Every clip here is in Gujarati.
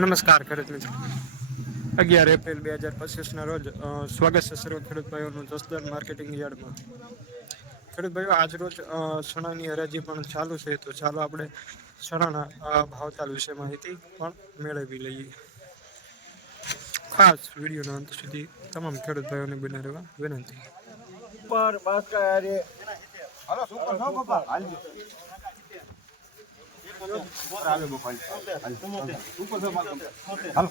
નમસ્કાર ખેડૂત મિત્રો 11 એપ્રિલ 2025 રોજ સ્વાગત છે સર્વ ખેડૂત ભાઈઓનું જસદણ માર્કેટિંગ યાર્ડમાં। ખેડૂત ભાઈઓ આજ રોજ ચણાની હરાજી પણ ચાલુ છે, તો ચાલો આપણે ચણાના ભાવતાલ વિશે માહિતી પણ મેળવી લઈએ। ખાસ વિડીયોના અંત સુધી તમામ ખેડૂત ભાઈઓને બને રહેવા વિનંતી। સુપર બસ કારે હાલો સુપર નો ગોપાલ હાલજો આવે ગોપાલ હાલ સુપર નો હાલો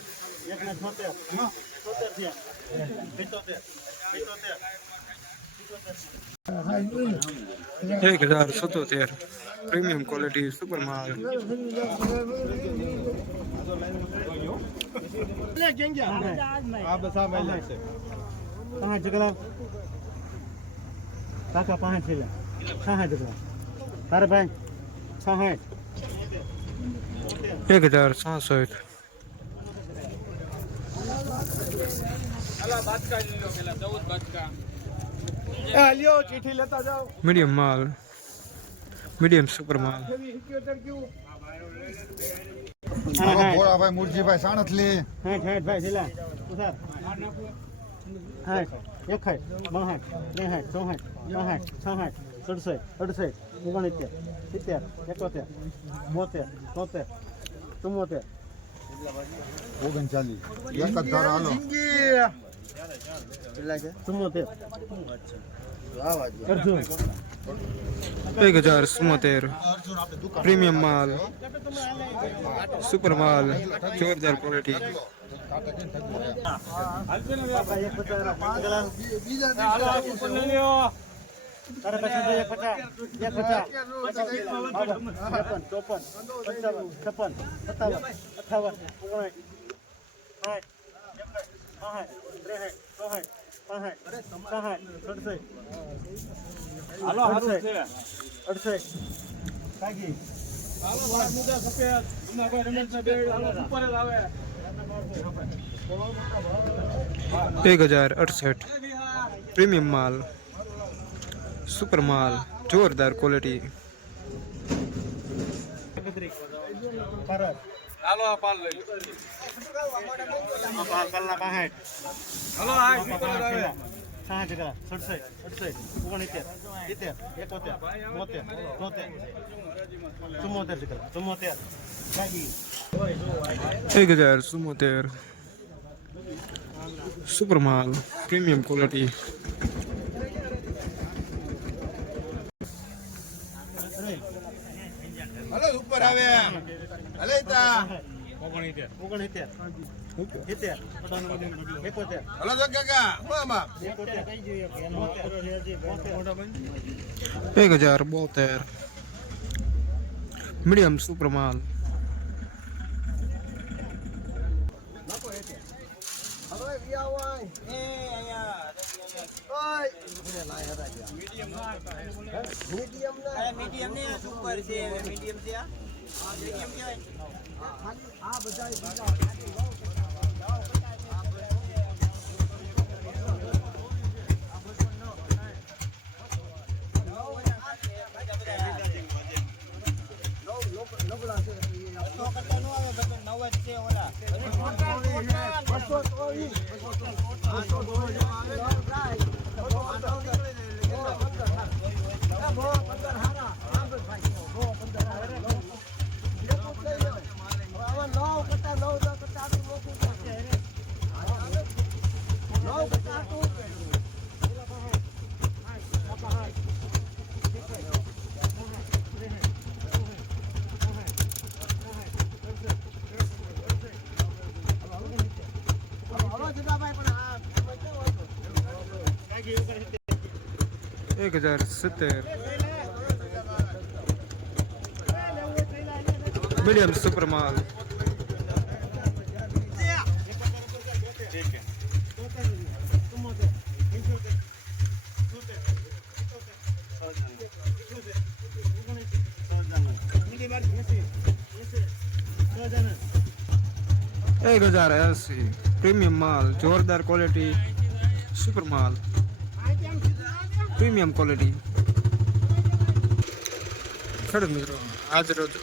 1077 પ્રીમિયમ ક્વોલિટી સુપર માલ। આ બસ આ મેલ છે કહાं જગલા કાકા 5 છે 60 જગલા તારે ભાઈ 60 1066 અલા બાદકા લઈ લો પેલા 14 બાદકા એ લ્યો ચીઠી લેતા જાઓ। મીડિયમ માલ, મીડિયમ સુપર માલ। 71 ક્યું બોલા ભાઈ મુરજીભાઈ સાણથલી 60 ભાઈ જીલા ઉસાર 60 61 62 63 64 67 68 69 70 71 72 73 74 39 એક જ ધારા હાલો 74 1077 પ્રીમિયમ માલ, સુપર માલ, જોરદાર ક્વોલિટી। હાલો હારું છે 68 કાગી હાલો બાર મુદા સફેદ એમાં કોઈ રમેશના બે હાલો ઉપર જ આવે 1068 પ્રીમિયમ માલ, સુપર માલ, જોરદાર ક્વોલિટી। હાલો આ પાલ લઈ પાલ પાલના 65 હાલો આ ઉપર જ આવે 60 જગા 67 68 69 70 71 72 73 74 જગા 74 કાગી 1077 સુપર માલ, પ્રીમિયમ ક્વોલિટી। હાલો ઉપર આવે હલે તા 69 70 હાલો જો કાકા મામા 1072 મીડિયમ સુપર માલ। મીડિયમ ને સુપર છે મીડિયમ છે મીડિયમ કહેવાય આ બધા एक 1070 मीडियम सुपर माल। एक 1080 प्रीमियम माल, जोरदार क्वालिटी, सुपर माल, प्रीमियम क्वालिटी। ખેડૂત મિત્રો આજ રોજ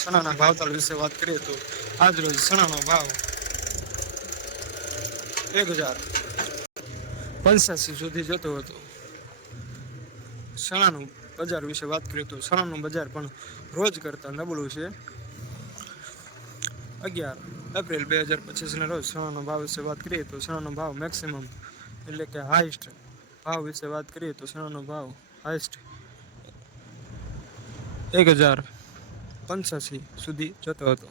સણાના ભાવતાલ વિશે વાત કરીએ તો આજ રોજ સણાનો ભાવ 1085 સુધી જતો હતો. સણાનું બજાર વિશે વાત કરીએ તો સણાનું બજાર પણ રોજ કરતાં નબળું છે. 11 એપ્રિલ 2025 ના રોજ સણાનો ભાવ વિશે વાત કરીએ તો સણાનો ભાવ મેક્સિમમ એટલે કે હાઈએસ્ટ ભાવ વિશે વાત કરીએ તો સણાનો ભાવ હાઈએસ્ટ 1085 સુધી જતો હતો.